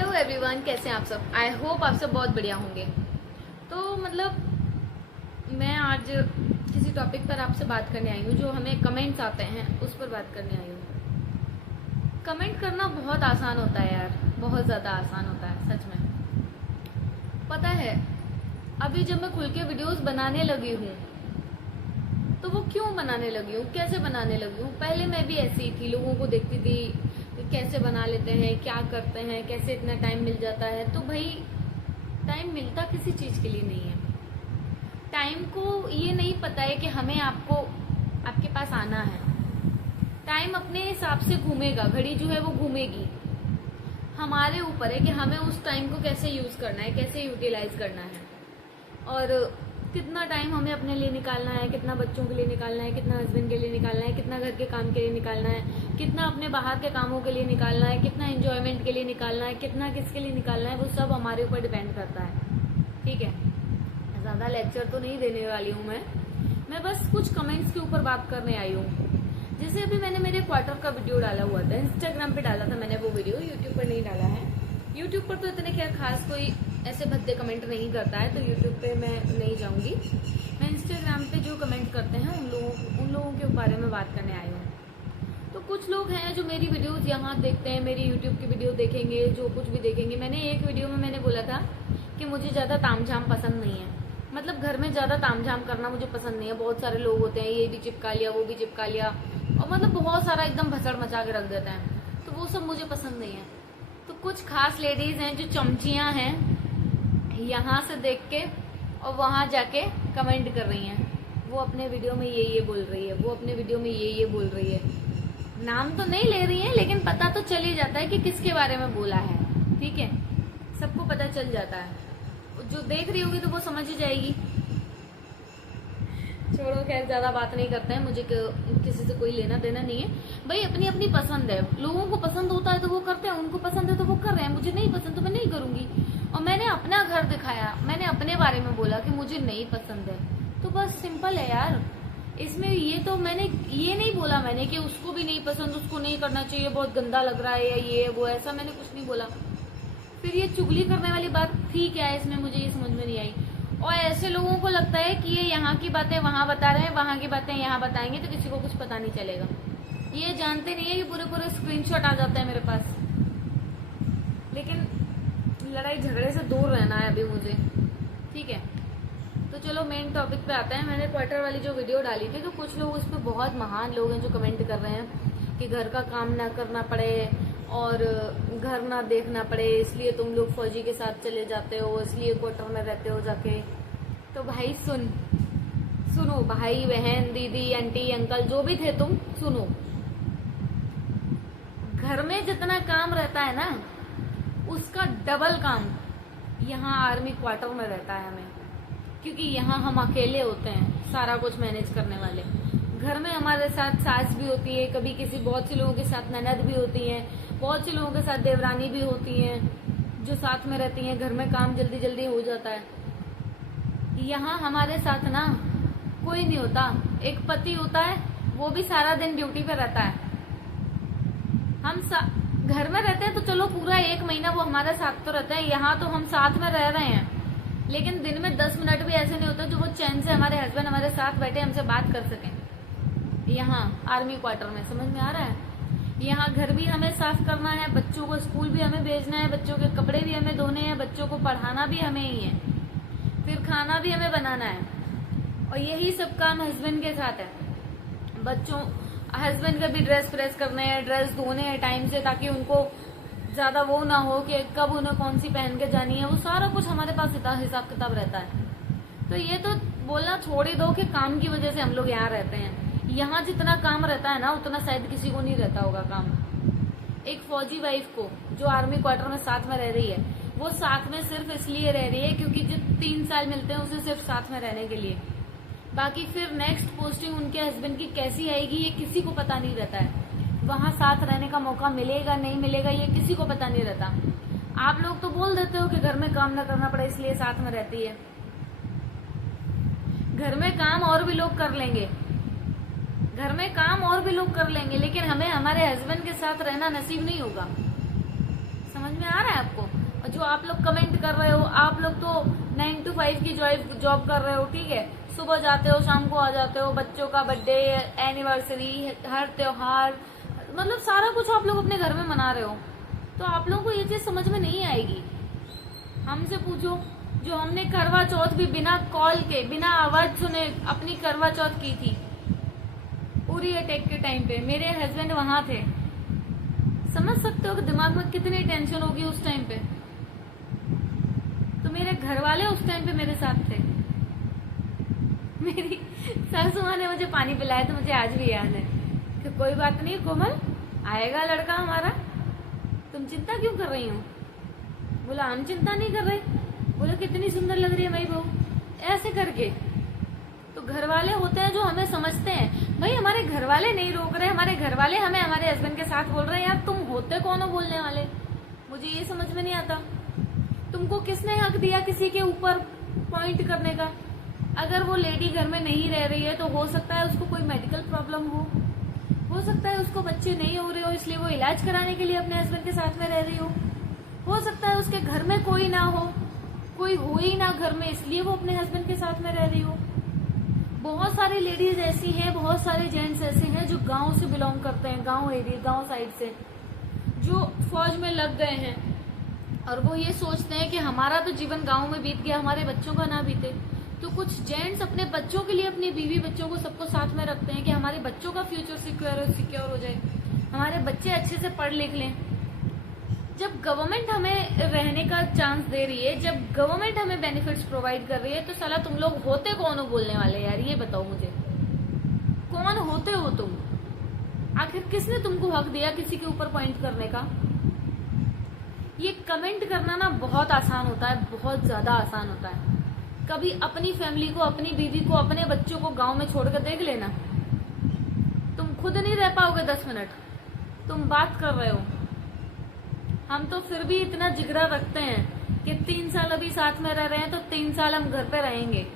Hello everyone, कैसे हैं आप सब। आई होप आप सब बहुत बढ़िया होंगे। तो मैं आज किसी टॉपिक पर आपसे बात करने आई हूँ जो हमें कमेंट्स आते हैं उस पर बात करने आई हूँ। कमेंट करना बहुत आसान होता है यार, बहुत ज़्यादा आसान होता है सच में। पता है, अभी जब मैं खुल के वीडियोस बनाने लगी हूँ तो वो क्यों बनाने लगी हूँ, कैसे बनाने लगी हूँ। पहले मैं भी ऐसी ही थी, लोगों को देखती थी कैसे बना लेते हैं, क्या करते हैं, कैसे इतना टाइम मिल जाता है। तो भाई टाइम मिलता किसी चीज के लिए नहीं है। टाइम को ये नहीं पता है कि हमें आपके पास आना है। टाइम अपने हिसाब से घूमेगा, घड़ी जो है वो घूमेगी। हमारे ऊपर है कि हमें उस टाइम को कैसे यूज करना है, कैसे यूटिलाइज करना है, और कितना टाइम हमें अपने लिए निकालना है, कितना बच्चों के लिए निकालना है, कितना हस्बैंड के लिए निकालना है, कितना घर के काम के लिए निकालना है, कितना अपने बाहर के कामों के लिए निकालना है, कितना एंजॉयमेंट के लिए निकालना है, कितना किसके लिए निकालना है, वो सब हमारे ऊपर डिपेंड करता है। ठीक है, ज्यादा लेक्चर तो नहीं देने वाली हूँ मैं बस कुछ कमेंट्स के ऊपर बात करने आई हूँ। जैसे अभी मैंने मेरे क्वार्टर का वीडियो डाला हुआ था, इंस्टाग्राम पे डाला था मैंने वो वीडियो, यूट्यूब पर नहीं डाला है। यूट्यूब पर तो इतने क्या खास कोई ऐसे भद्दे कमेंट नहीं करता है, तो यूट्यूब पे मैं नहीं जाऊंगी। मैं इंस्टाग्राम पे जो कमेंट करते हैं उन लोगों के बारे में बात करने आई हूँ। तो कुछ लोग हैं जो मेरी वीडियोस यहाँ देखते हैं, मेरी यूट्यूब की वीडियो देखेंगे, जो कुछ भी देखेंगे। मैंने एक वीडियो में मैंने बोला था कि मुझे ज्यादा तामझाम पसंद नहीं है, मतलब घर में ज्यादा तामझाम करना मुझे पसंद नहीं है। बहुत सारे लोग होते हैं, ये भी चिपका लिया, वो भी चिपका लिया, और मतलब बहुत सारा एकदम भसड़ मचा के रख देते हैं, तो वो सब मुझे पसंद नहीं है। तो कुछ खास लेडीज हैं जो चमचियां हैं, यहाँ से देख के और वहां जाके कमेंट कर रही हैं, वो अपने वीडियो में ये बोल रही है, वो अपने वीडियो में ये बोल रही है। नाम तो नहीं ले रही है, लेकिन पता तो चल ही जाता है कि किसके बारे में बोला है। ठीक है, सबको पता चल जाता है, जो देख रही होगी तो वो समझ ही जाएगी। छोड़ो, खैर ज्यादा बात नहीं करते हैं, मुझे किसी से कोई लेना देना नहीं है भाई। अपनी अपनी पसंद है, लोगों को पसंद होता है तो वो करते हैं, उनको पसंद है तो वो कर रहे हैं। मुझे नहीं पसंद तो मैं नहीं करूंगी। और मैंने अपना घर दिखाया, मैंने अपने बारे में बोला कि मुझे नहीं पसंद है, तो बस सिंपल है यार। इसमें ये तो मैंने ये नहीं बोला मैंने कि उसको भी नहीं पसंद, उसको नहीं करना चाहिए, बहुत गंदा लग रहा है, या ये वो, ऐसा मैंने कुछ नहीं बोला। फिर ये चुगली करने वाली बात थी क्या इसमें, मुझे ये समझ में नहीं आई। और ऐसे लोगों को लगता है कि ये यहाँ की बातें वहां बता रहे हैं, वहां की बातें यहाँ बताएंगे तो किसी को कुछ पता नहीं चलेगा। ये जानते नहीं है कि पूरे पूरे स्क्रीनशॉट आ जाते हैं मेरे पास। लेकिन लड़ाई झगड़े से दूर रहना है अभी मुझे। ठीक है, तो चलो मेन टॉपिक पे आते हैं। मैंने क्वार्टर वाली जो वीडियो डाली थी, तो कुछ लोग उस पर, बहुत महान लोग हैं जो कमेंट कर रहे हैं कि घर का काम ना करना पड़े और घर ना देखना पड़े, इसलिए तुम लोग फौजी के साथ चले जाते हो, इसलिए क्वार्टर में रहते हो जाके। तो भाई सुनो भाई बहन दीदी आंटी अंकल जो भी थे तुम, सुनो। घर में जितना काम रहता है ना, उसका डबल काम यहाँ आर्मी क्वार्टर में रहता है हमें, क्योंकि यहाँ हम अकेले होते हैं सारा कुछ मैनेज करने वाले। घर में हमारे साथ सास भी होती है, कभी बहुत से लोगों के साथ ननद भी होती है, बहुत से लोगों के साथ देवरानी भी होती हैं जो साथ में रहती हैं। घर में काम जल्दी जल्दी हो जाता है। यहाँ हमारे साथ ना कोई नहीं होता। एक पति होता है, वो भी सारा दिन ड्यूटी पे रहता है। हम घर में रहते हैं तो चलो पूरा 1 महीना वो हमारे साथ तो रहते हैं। यहाँ तो हम साथ में रह रहे हैं, लेकिन दिन में 10 मिनट भी ऐसे नहीं होता जो वो चैन से हमारे हस्बैंड हमारे साथ बैठे हमसे बात कर सकें। यहाँ आर्मी क्वार्टर में, समझ में आ रहा है। यहाँ घर भी हमें साफ करना है, बच्चों को स्कूल भी हमें भेजना है, बच्चों के कपड़े भी हमें धोने हैं, बच्चों को पढ़ाना भी हमें ही है, फिर खाना भी हमें बनाना है, और यही सब काम हस्बैंड के साथ है। हस्बैंड का भी ड्रेस प्रेस करने हैं, ड्रेस धोने हैं टाइम से, ताकि उनको ज्यादा वो ना हो कि कब उन्हें कौन सी पहन के जानी है। वो सारा कुछ हमारे पास हिसाब किताब रहता है। तो ये तो बोलना छोड़ ही दो कि काम की वजह से हम लोग यहाँ रहते हैं। यहाँ जितना काम रहता है ना, उतना शायद किसी को नहीं रहता होगा काम। एक फौजी वाइफ को जो आर्मी क्वार्टर में साथ में रह रही है, वो साथ में सिर्फ इसलिए रह रही है क्योंकि जो 3 साल मिलते हैं उसे सिर्फ साथ में रहने के लिए। बाकी फिर नेक्स्ट पोस्टिंग उनके हस्बैंड की कैसी आएगी ये किसी को पता नहीं रहता है। वहां साथ रहने का मौका मिलेगा नहीं मिलेगा ये किसी को पता नहीं रहता। आप लोग तो बोल देते हो कि घर में काम न करना पड़े इसलिए साथ में रहती है। घर में काम और भी लोग कर लेंगे, घर में काम और भी लोग कर लेंगे, लेकिन हमें हमारे हस्बैंड के साथ रहना नसीब नहीं होगा। समझ में आ रहा है आपको। जो आप लोग कमेंट कर रहे हो, आप लोग तो 9 to 5 की जॉब कर रहे हो, ठीक है, सुबह जाते हो शाम को आ जाते हो, बच्चों का बर्थडे, एनिवर्सरी, हर त्योहार, मतलब सारा कुछ आप लोग अपने घर में मना रहे हो, तो आप लोगों को ये चीज समझ में नहीं आएगी। हमसे पूछो, जो हमने करवा चौथ भी बिना कॉल के, बिना आवाज सुने अपनी करवा चौथ की थी, पूरी अटैक के टाइम पे मेरे हस्बैंड वहां थे। समझ सकते हो कि दिमाग में कितनी टेंशन होगी उस टाइम पे। तो मेरे घर वाले उस टाइम पे मेरे साथ थे। मेरी सासू माँ ने मुझे पानी पिलाया तो मुझे आज भी याद है कि कोई बात नहीं कोमल, आएगा लड़का हमारा, तुम चिंता क्यों कर रही हो। बोला हम चिंता नहीं कर रहे। बोला कितनी सुंदर लग रही है भाई बहू, ऐसे करके। तो घर वाले होते हैं जो हमें समझते हैं। भाई हमारे घर वाले नहीं रोक रहे, हमारे घर वाले हमें हमारे हस्बैंड के साथ बोल रहे हैं यार तुम होते कौन हो बोलने वाले। मुझे ये समझ में नहीं आता, तुमको किसने हक दिया किसी के ऊपर पॉइंट करने का। अगर वो लेडी घर में नहीं रह रही है तो हो सकता है उसको कोई मेडिकल प्रॉब्लम हो सकता है उसको बच्चे नहीं हो रहे हो इसलिए वो इलाज कराने के लिए अपने हस्बैंड के साथ में रह रही हो सकता है उसके घर में कोई ना हो, कोई हो ही ना घर में, इसलिए वो अपने हस्बैंड के साथ में रह रही हो। बहुत सारी लेडीज ऐसी हैं, बहुत सारे जेंट्स ऐसे हैं जो गांव से बिलोंग करते हैं, गांव एरिया, गांव साइड से, जो फौज में लग गए हैं और वो ये सोचते हैं कि हमारा तो जीवन गांव में बीत गया, हमारे बच्चों का ना बीते। तो कुछ जेंट्स अपने बच्चों के लिए अपनी बीवी बच्चों को सबको साथ में रखते हैं कि हमारे बच्चों का फ्यूचर सिक्योर हो जाए, हमारे बच्चे अच्छे से पढ़ लिख लें। जब गवर्नमेंट हमें रहने का चांस दे रही है, जब गवर्नमेंट हमें बेनिफिट्स प्रोवाइड कर रही है, तो साला तुम लोग होते कौन हो बोलने वाले यार, ये बताओ मुझे, कौन होते हो तुम। आखिर किसने तुमको हक दिया किसी के ऊपर पॉइंट करने का। ये कमेंट करना ना बहुत आसान होता है, बहुत ज्यादा आसान होता है। कभी अपनी फैमिली को, अपनी बीवी को, अपने बच्चों को गांव में छोड़कर देख लेना, तुम खुद नहीं रह पाओगे 10 मिनट, तुम बात कर रहे हो। हम तो फिर भी इतना जिगरा रखते हैं कि 3 साल अभी साथ में रह रहे हैं तो 3 साल हम घर पे रहेंगे।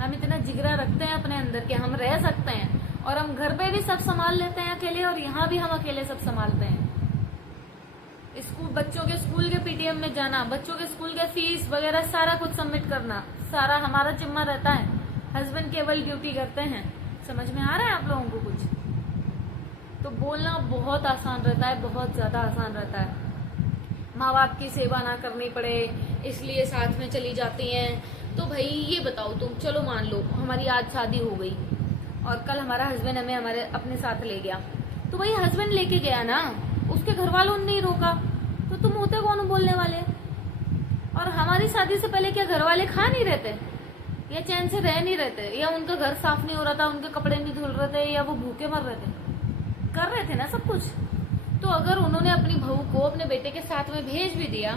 हम इतना जिगरा रखते हैं अपने अंदर कि हम रह सकते हैं और हम घर पे भी सब संभाल लेते हैं अकेले और यहाँ भी हम अकेले सब संभालते हैं। स्कूल, बच्चों के स्कूल के पीटीएम में जाना, बच्चों के स्कूल के फीस वगैरह सारा कुछ सबमिट करना, सारा हमारा जिम्मा रहता है। हस्बैंड केवल ड्यूटी करते हैं। समझ में आ रहा है आप लोगों को कुछ? तो बोलना बहुत आसान रहता है, बहुत ज्यादा आसान रहता है। माँ बाप की सेवा ना करनी पड़े इसलिए साथ में चली जाती हैं। तो भाई ये बताओ तुम, चलो मान लो हमारी आज शादी हो गई और कल हमारा हस्बैंड हमें हमारे अपने साथ ले गया, तो भाई हस्बैंड लेके गया ना, उसके घर वालों ने नहीं रोका, तो तुम होते कौन बोलने वाले। और हमारी शादी से पहले क्या घर वाले खा नहीं रहते या चैन से रह नहीं रहते, या उनका घर साफ नहीं हो रहा था, उनके कपड़े नहीं धुल रहे थे, या वो भूखे मर रहे थे, कर रहे थे ना सब कुछ। तो अगर उन्होंने अपनी बहू को अपने बेटे के साथ में भेज भी दिया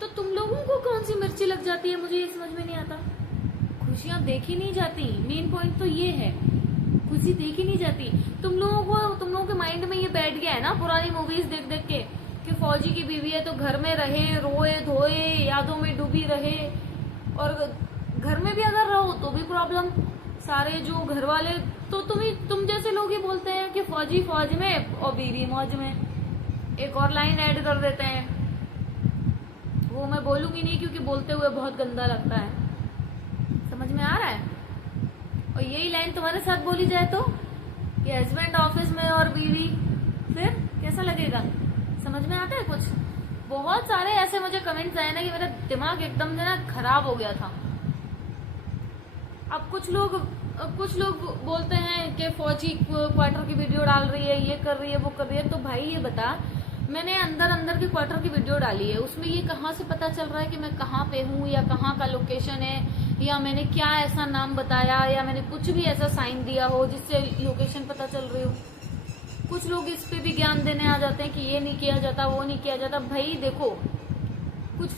तो तुम लोगों को कौन सी मिर्ची लग जाती है, मुझे ये समझ में नहीं आता। खुशियां देखी नहीं जाती, मेन पॉइंट तो ये है, खुशी देखी नहीं जाती। तुम लोगों के माइंड में ये बैठ गया है ना पुरानी मूवीज देख देख के कि फौजी की बीवी है तो घर में रहे, रोए धोए, यादों में डूबी रहे, और घर में भी अगर रहो तो भी प्रॉब्लम। सारे जो घर वाले तो तुम जैसे लोग ही बोलते हैं कि फौजी फौज में और बीवी मौज में। एक और लाइन ऐड कर देते हैं, वो मैं बोलूंगी नहीं क्योंकि बोलते हुए बहुत गंदा लगता है। समझ में आ रहा है? और यही लाइन तुम्हारे साथ बोली जाए तो कि हस्बैंड ऑफिस में और बीवी, फिर कैसा लगेगा? समझ में आता है कुछ? बहुत सारे ऐसे मुझे कमेंट्स आए ना कि मेरा दिमाग एकदम से ना खराब हो गया था। अब कुछ लोग बोलते हैं कि फौजी क्वार्टर की वीडियो डाल रही है, ये कर रही है, वो कर रही है। तो भाई ये बता, मैंने अंदर के क्वार्टर की वीडियो डाली है, उसमें ये कहाँ से पता चल रहा है कि मैं कहाँ पे हूँ या कहाँ का लोकेशन है, या मैंने क्या ऐसा नाम बताया, या मैंने कुछ भी ऐसा साइन दिया हो जिससे लोकेशन पता चल रही हो। कुछ लोग इस पे भी ज्ञान देने आ जाते हैं कि ये नहीं किया जाता, वो नहीं किया जाता। भाई देखो, कुछ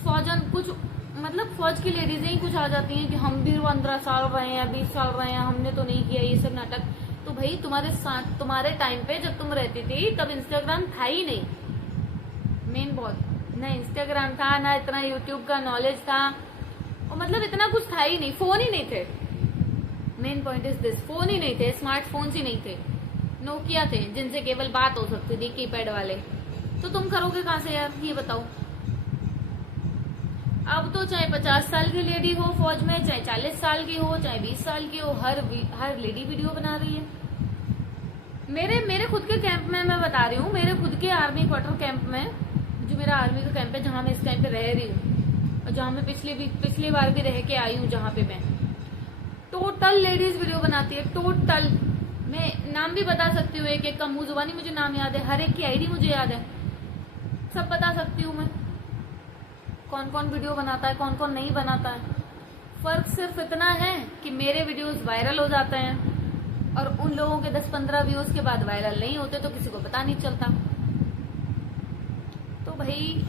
फौज की लेडीजें ही कुछ आ जाती हैं कि हम भी 15 साल रहे हैं, 20 साल रहे हैं, हमने तो नहीं किया ये सब नाटक। तो भाई तुम्हारे टाइम पे जब तुम रहती थी तब इंस्टाग्राम था ही नहीं, मेन बहुत ना इंस्टाग्राम था, ना इतना यूट्यूब का नॉलेज था, और मतलब इतना कुछ था ही नहीं, फोन ही नहीं थे। Main point is this, phone ही नहीं थे, स्मार्टफोन्स ही नहीं थे, नोकिया थे जिनसे केवल बात हो सकती थी, कीपैड वाले। तो तुम करोगे कहाँ से यार, ये बताओ। अब तो चाहे 50 साल की लेडी हो फौज में, चाहे 40 साल की हो, चाहे 20 साल की हो, हर लेडी वीडियो बना रही है। मेरे खुद के कैंप में मैं बता रही हूँ, मेरे खुद के आर्मी क्वार्टर कैंप में, जो मेरा आर्मी का कैंप है जहाँ मैं इस टाइम पे रह रही हूँ और जहाँ मैं पिछली बार भी रह के आई हूँ, जहाँ पे मैं टोटल लेडीज वीडियो बनाती है। टोटल मैं नाम भी बता सकती हूँ, एक एक का मुंह जुबानी मुझे नाम याद है, हर एक की आईडी मुझे याद है, सब बता सकती हूँ मैं कौन कौन वीडियो बनाता है, कौन कौन नहीं बनाता है। फर्क सिर्फ इतना है कि मेरे वीडियोस वायरल हो जाते हैं और उन लोगों के 10-15 व्यूज के बाद वायरल नहीं होते, तो किसी को पता नहीं चलता। तो भाई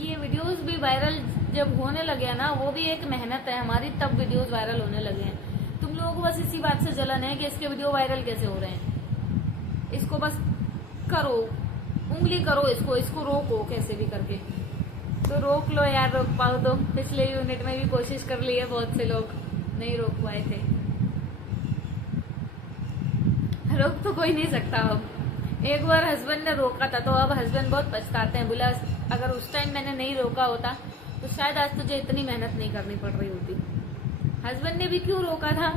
ये वीडियोस भी वायरल जब होने लगे ना, वो भी एक मेहनत है हमारी, तब वीडियोस वायरल होने लगे हैं। तुम लोगों को बस इसी बात से जलन है कि इसके वीडियो वायरल कैसे हो रहे हैं, इसको बस करो, उंगली करो, इसको रोको कैसे भी करके। तो रोक लो यार, रोक पाओ तो। पिछले यूनिट में भी कोशिश कर ली है, बहुत से लोग नहीं रोक पाए थे। रोक तो कोई नहीं सकता। अब एक बार हस्बैंड ने रोका था, तो अब हस्बैंड बहुत पछताते हैं, बोला अगर उस टाइम मैंने नहीं रोका होता तो शायद आज तुझे इतनी मेहनत नहीं करनी पड़ रही होती। हस्बैंड ने भी क्यों रोका था,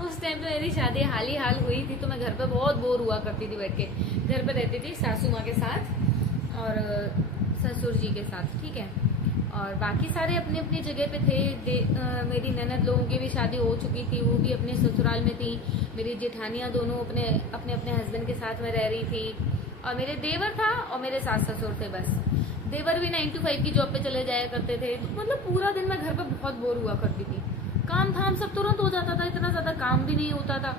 उस टाइम पे मेरी शादी हाल ही हाल हुई थी, तो मैं घर पे बहुत बोर हुआ करती थी बैठ के। घर पे रहती थी सासू माँ के साथ और ससुर जी के साथ, ठीक है, और बाकी सारे अपनी अपनी जगह पे थे। मेरी ननद लोगों की भी शादी हो चुकी थी, वो भी अपने ससुराल में थी। मेरी जेठानियाँ दोनों अपने अपने हस्बैंड के साथ में रह रही थी, और मेरे देवर था और मेरे सास ससुर थे बस। देवर भी 9 to 5 की जॉब पे चले जाया करते थे। मतलब पूरा दिन मैं घर पे बहुत बोर हुआ करती थी। काम धाम सब तुरंत हो जाता था, इतना ज्यादा काम भी नहीं होता था,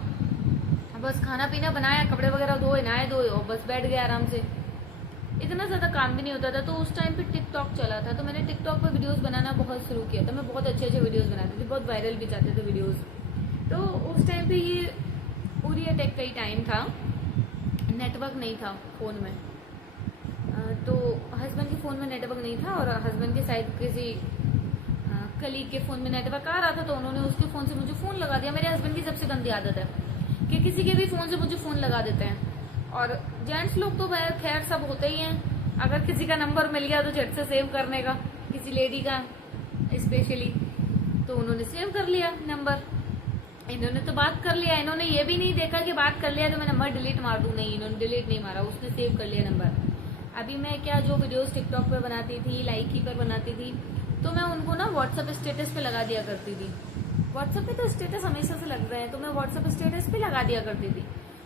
बस खाना पीना बनाया, कपड़े वगैरह धोए, नहाए धोए और बस बैठ गए आराम से। इतना ज्यादा काम भी नहीं होता था। तो उस टाइम पे टिकटॉक चला था, तो मैंने टिकटॉक पे वीडियोस बनाना बहुत शुरू किया था। मैं बहुत अच्छे अच्छे वीडियोस बनाती थी, बहुत वायरल भी जाते थे वीडियोस। तो उस टाइम पे ये पूरी अटैक का ही टाइम था, नेटवर्क नहीं था फोन में। तो हस्बैंड के फोन में नेटवर्क नहीं था और हस्बैंड के साइड किसी कलीग के फोन में नेटवर्क आ रहा था, तो उन्होंने उसके फोन से मुझे फोन लगा दिया। मेरे हस्बैंड की सबसे गंदी आदत है कि किसी के भी फोन से मुझे फोन लगा देते हैं। और जेंट्स लोग तो खैर सब होते ही हैं, अगर किसी का नंबर मिल गया तो झट से सेव करने का, किसी लेडी का स्पेशली, तो उन्होंने सेव कर लिया नंबर। इन्होंने तो बात कर लिया, इन्होंने ये भी नहीं देखा कि बात कर लिया तो मैं नंबर डिलीट मार दूं, नहीं, इन्होंने डिलीट नहीं मारा, उसने सेव कर लिया नंबर। अभी मैं क्या जो वीडियोस टिकटॉक पे बनाती थी, लाइकी पर बनाती थी, तो मैं उनको ना व्हाट्सएप स्टेटस पे लगा दिया करती थी। व्हाट्सएप पे तो स्टेटस हमेशा से लग रहे हैं, तो मैं व्हाट्सएप स्टेटस पे लगा दिया करती थी।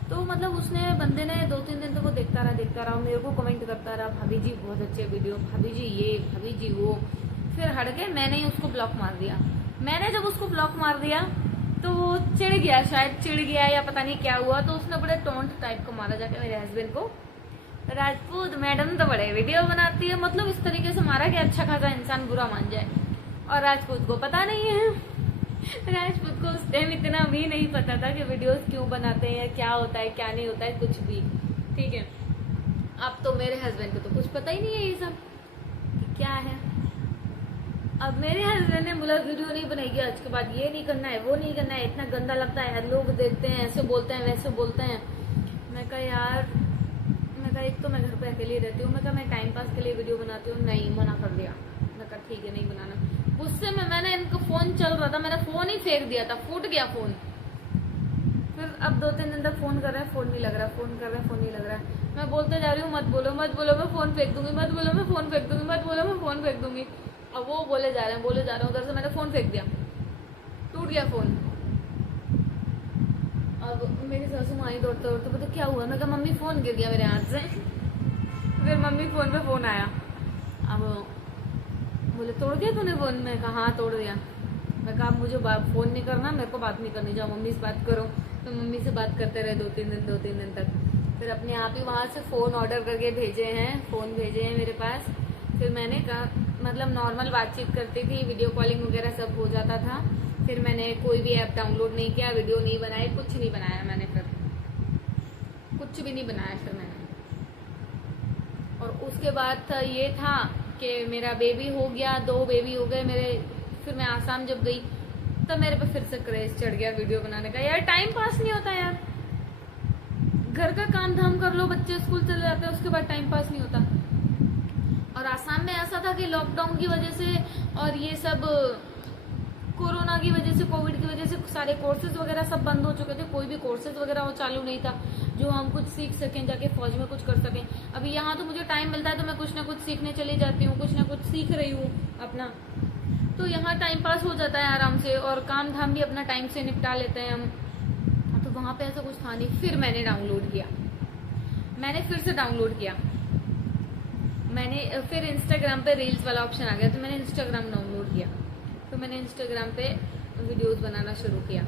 तो मतलब उसने बंदे ने 2-3 दिन तक वो देखता रहा, मेरे को कमेंट करता रहा, भाभी जी बहुत अच्छे वीडियो, भाभी जी ये, भाभी जी वो। फिर हट गए, मैंने ही उसको ब्लॉक मार दिया। मैंने जब उसको ब्लॉक मार दिया तो वो चिढ़ गया, शायद चिढ़ गया या पता नहीं क्या हुआ, तो उसने बड़े टोंट टाइप का मारा जाके मेरे हस्बैंड को, राजपूत मैडम तो बड़े वीडियो बनाती है। मतलब इस तरीके से मारा कि अच्छा खासा इंसान बुरा मान जाए। और राजपूत को पता नहीं है, राजपूत को उस टाइम इतना भी नहीं पता था कि वीडियोस क्यों बनाते हैं, क्या होता है क्या नहीं होता है, कुछ भी, ठीक है। अब तो मेरे हस्बैंड को तो कुछ पता ही नहीं है ये सब कि क्या है। अब मेरे हस्बैंड ने बोला वीडियो नहीं बनाएगी आज के बाद, ये नहीं करना है, वो नहीं करना है, इतना गंदा लगता है, लोग देखते हैं, ऐसे बोलते हैं, वैसे बोलते हैं। मैं कहा यार, मैं कहा एक तो मैं घर पे अकेली रहती हूँ, मैं कहा मैं टाइम पास के लिए वीडियो बनाती हूँ, नहीं, मना कर दिया। मैं कहा ठीक है नहीं बनाना। गुस्से में मैंने इनका फोन चल रहा था, मैंने फोन ही फेंक दिया था, फूट गया फोन। फिर अब 2-3 दिन तक फोन कर रहा है, फोन नहीं लग रहा, फोन कर रहा है, फोन नहीं लग रहा है। मैं बोलते जा रही हूँ मत बोलो मत बोलो, मैं फोन फेंक दूंगी, मत बोलो मैं फोन फेंक दूंगी, मत बोलो मैं फोन फेंक दूंगी। अब वो बोले जा रहे हैं, बोले जा रहे हैं, उधर से मैंने फोन फेंक दिया, टूट गया फोन। अब मेरी सासू माँ ही दौड़ते दौड़ते बोलते क्या हुआ, मैं कहा मम्मी फोन गिर गया मेरे हाथ से। फिर मम्मी फोन पे फोन आया, अब बोले तोड़ दिया तूने फोन, में कहा हाँ तोड़ दिया। मैं कहा मुझे फोन नहीं करना, मेरे को बात नहीं करनी, जाओ मम्मी से बात करो। तो मम्मी से बात करते रहे 2-3 दिन तक। फिर अपने आप ही वहाँ से फ़ोन ऑर्डर करके भेजे हैं, फ़ोन भेजे हैं मेरे पास। फिर मैंने कहा मतलब नॉर्मल बातचीत करती थी, वीडियो कॉलिंग वगैरह सब हो जाता था। फिर मैंने कोई भी ऐप डाउनलोड नहीं किया, वीडियो नहीं बनाई, कुछ नहीं बनाया मैंने, फिर कुछ भी नहीं बनाया फिर मैंने। और उसके बाद ये था कि मेरा बेबी हो गया, 2 बेबी हो गए मेरे। फिर मैं आसाम जब गई तब मेरे पे फिर से क्रेज चढ़ गया वीडियो बनाने का। यार टाइम पास नहीं होता यार, घर का काम धाम कर लो, बच्चे स्कूल चले जाते हैं, उसके बाद टाइम पास नहीं होता। और आसाम में ऐसा था कि लॉकडाउन की वजह से और ये सब कोरोना की वजह से, कोविड की वजह से सारे कोर्सेज वगैरह सब बंद हो चुके थे। कोई भी कोर्सेज वगैरह वो चालू नहीं था जो हम कुछ सीख सकें, जाके फौज में कुछ कर सकें। अभी यहाँ तो मुझे टाइम मिलता है तो मैं कुछ ना कुछ सीखने चली जाती हूँ, कुछ ना कुछ सीख रही हूँ अपना। तो यहाँ टाइम पास हो जाता है आराम से, और काम धाम भी अपना टाइम से निपटा लेते हैं हम। तो वहाँ पे ऐसा कुछ था नहीं। फिर मैंने डाउनलोड किया, मैंने फिर से डाउनलोड किया। मैंने फिर इंस्टाग्राम पे रील्स वाला ऑप्शन आ गया तो मैंने इंस्टाग्राम डाउनलोड किया। तो मैंने इंस्टाग्राम पे वीडियोस बनाना शुरू किया।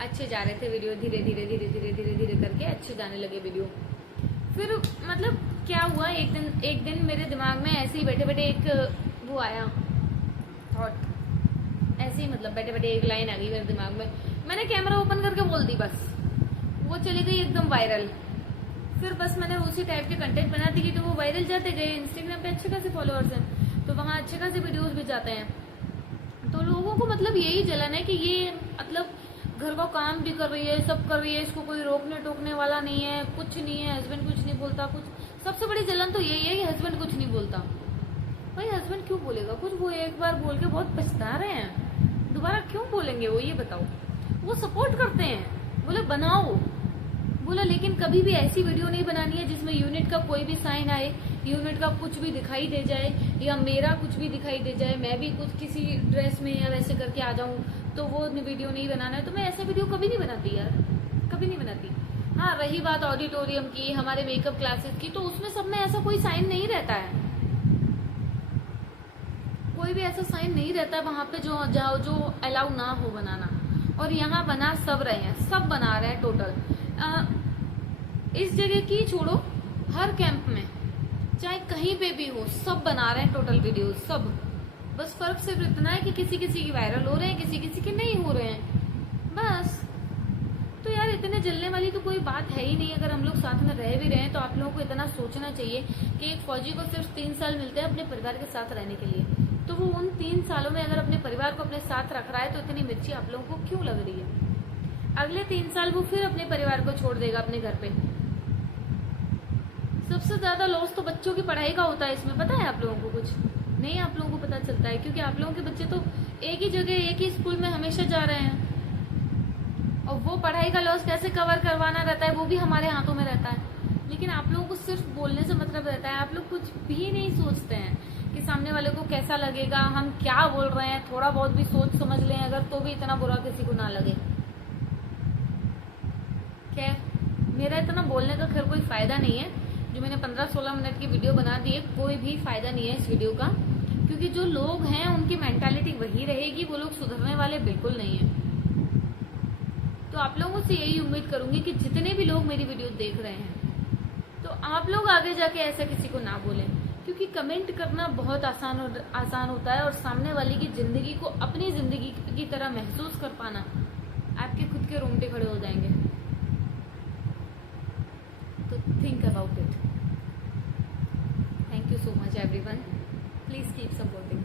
अच्छे जा रहे थे वीडियो, धीरे धीरे धीरे धीरे धीरे धीरे करके अच्छे जाने लगे वीडियो। फिर मतलब क्या हुआ, एक दिन मेरे दिमाग में ऐसे ही बैठे बैठे एक वो आया थॉट, ऐसे ही मतलब बैठे बैठे एक लाइन आ गई मेरे दिमाग में। मैंने कैमरा ओपन करके बोल दी, बस वो चली गई एकदम वायरल। फिर बस मैंने उसी टाइप के कंटेंट बनाती गई तो वो वायरल जाते गए। इंस्टाग्राम पे अच्छे खासे फॉलोअर्स हैं तो वहाँ अच्छे खासे वीडियोस भी जाते हैं। तो लोगों को मतलब यही जलन है कि ये मतलब घर का काम भी कर रही है, सब कर रही है, इसको कोई रोकने टोकने वाला नहीं है, कुछ नहीं है, हस्बैंड कुछ नहीं बोलता। कुछ सबसे बड़ी जलन तो यही है कि हस्बैंड कुछ नहीं बोलता। भाई हस्बैंड क्यों बोलेगा कुछ? वो एक बार बोल के बहुत पछता रहे हैं, दोबारा क्यों बोलेंगे वो, ये बताओ। वो सपोर्ट करते हैं, बोले बनाओ, बोला लेकिन कभी भी ऐसी वीडियो नहीं बनानी है जिसमें यूनिट का कोई भी साइन आए, यूनिट का कुछ भी दिखाई दे जाए, या मेरा कुछ भी दिखाई दे जाए, मैं भी कुछ किसी ड्रेस में या वैसे करके आ जाऊं, तो वो वीडियो नहीं बनाना है। तो मैं ऐसे वीडियो कभी नहीं बनाती यार, कभी नहीं बनाती। हाँ, रही बात ऑडिटोरियम की, हमारे मेकअप क्लासेस की, तो उसमें सब में ऐसा कोई साइन नहीं रहता है, कोई भी ऐसा साइन नहीं रहता है वहां पे जो अलाउ ना हो बनाना। और यहाँ बना सब रहे हैं, सब बना रहे हैं टोटल। इस जगह की छोड़ो, हर कैंप में चाहे कहीं पे भी हो सब बना रहे हैं टोटल वीडियोस, सब। बस फर्क सिर्फ इतना है कि किसी किसी की वायरल हो रहे हैं, किसी किसी के नहीं हो रहे हैं, बस। तो यार इतने जलने वाली तो कोई बात है ही नहीं। अगर हम लोग साथ में रह भी रहे हैं तो आप लोगों को इतना सोचना चाहिए कि एक फौजी को सिर्फ 3 साल मिलते हैं अपने परिवार के साथ रहने के लिए। तो वो उन 3 सालों में अगर अपने परिवार को अपने साथ रख रहा है तो इतनी मिर्ची आप लोगों को क्यों लग रही है? अगले 3 साल वो फिर अपने परिवार को छोड़ देगा अपने घर पे। सबसे ज्यादा लॉस तो बच्चों की पढ़ाई का होता है इसमें, पता है आप लोगों को? कुछ नहीं आप लोगों को पता चलता है, क्योंकि आप लोगों के बच्चे तो एक ही जगह एक ही स्कूल में हमेशा जा रहे हैं, और वो पढ़ाई का लॉस कैसे कवर करवाना रहता है वो भी हमारे हाथों में रहता है। लेकिन आप लोगों को सिर्फ बोलने से मतलब रहता है, आप लोग कुछ भी नहीं सोचते हैं कि सामने वाले को कैसा लगेगा, हम क्या बोल रहे हैं। थोड़ा बहुत भी सोच समझ लें अगर, तो भी इतना बुरा किसी को ना लगे। खैर, मेरा इतना बोलने का खैर कोई फायदा नहीं है। जो मैंने 15-16 मिनट की वीडियो बना दी है, कोई भी फायदा नहीं है इस वीडियो का, क्योंकि जो लोग हैं उनकी मेंटालिटी वही रहेगी, वो लोग सुधरने वाले बिल्कुल नहीं है। तो आप लोगों से यही उम्मीद करूंगी कि जितने भी लोग मेरी वीडियो देख रहे हैं तो आप लोग आगे जाके ऐसा किसी को ना बोलें, क्योंकि कमेंट करना बहुत आसान होता है, और सामने वाले की जिंदगी को अपनी जिंदगी की तरह महसूस कर पाना, आपके खुद के रोंगटे खड़े हो जाएंगे। तो think about it. Thank you so much everyone, please keep supporting.